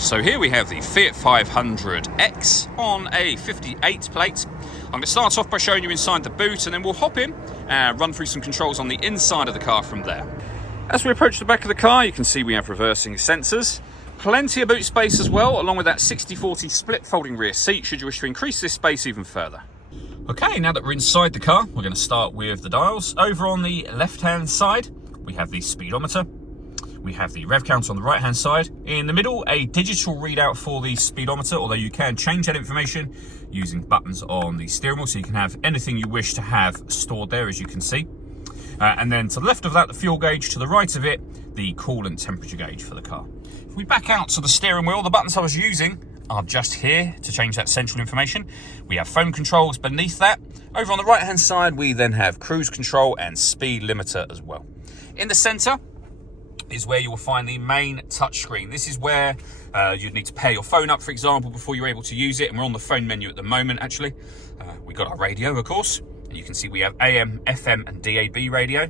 So here we have the Fiat 500X on a 58 plate. I'm going to start off by showing you inside the boot, and then we'll hop in and run through some controls on the inside of the car from there. As we approach the back of the car, you can see we have reversing sensors. Plenty of boot space as well, along with that 60-40 split folding rear seat should you wish to increase this space even further. Okay, now that we're inside the car, we're going to start with the dials. Over on the left-hand side, we have the speedometer. We have the rev counter on the right-hand side. In the middle, a digital readout for the speedometer, although you can change that information using buttons on the steering wheel, so you can have anything you wish to have stored there, as you can see. And then to the left of that, the fuel gauge. To the right of it, the coolant temperature gauge for the car. If we back out to the steering wheel, the buttons I was using are just here to change that central information. We have phone controls beneath that. Over on the right-hand side, we then have cruise control and speed limiter as well. In the center is where you will find the main touchscreen. This is where you'd need to pair your phone up, for example, before you're able to use it. And we're on the phone menu at the moment, actually. We've got our radio, of course. And you can see we have AM, FM, and DAB radio.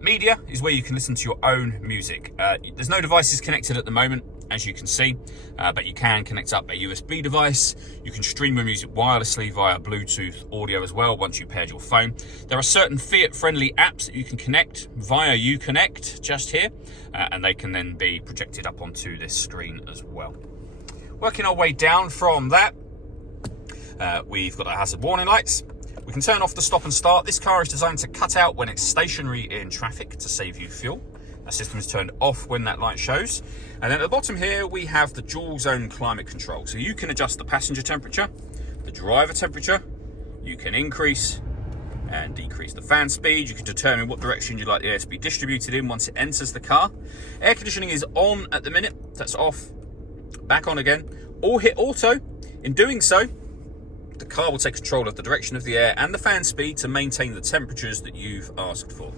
Media is where you can listen to your own music. There's no devices connected at the moment, as you can see, but you can connect up a USB device. You can stream your music wirelessly via Bluetooth audio as well once you've paired your phone. There are certain Fiat-friendly apps that you can connect via Uconnect just here, and they can then be projected up onto this screen as well. Working our way down from that, we've got our hazard warning lights. We can turn off the stop and start. This car is designed to cut out when it's stationary in traffic to save you fuel. That system is turned off when that light shows. And then at the bottom here, we have the dual zone climate control. So you can adjust the passenger temperature, the driver temperature. You can increase and decrease the fan speed. You can determine what direction you'd like the air to be distributed in once it enters the car. Air conditioning is on at the minute. That's off, back on again. Or hit auto. In doing so, the car will take control of the direction of the air and the fan speed to maintain the temperatures that you've asked for.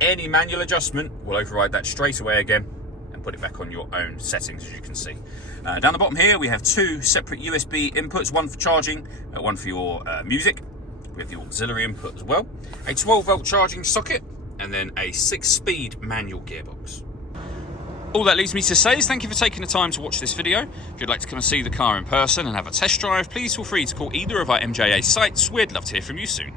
Any manual adjustment will override that straight away again and put it back on your own settings, as you can see. Down the bottom here, we have two separate USB inputs, one for charging, one for your music. We have the auxiliary input as well, a 12-volt charging socket, and then a 6-speed manual gearbox. All that leaves me to say is thank you for taking the time to watch this video. If you'd like to come and see the car in person and have a test drive, please feel free to call either of our MJA sites. We'd love to hear from you soon.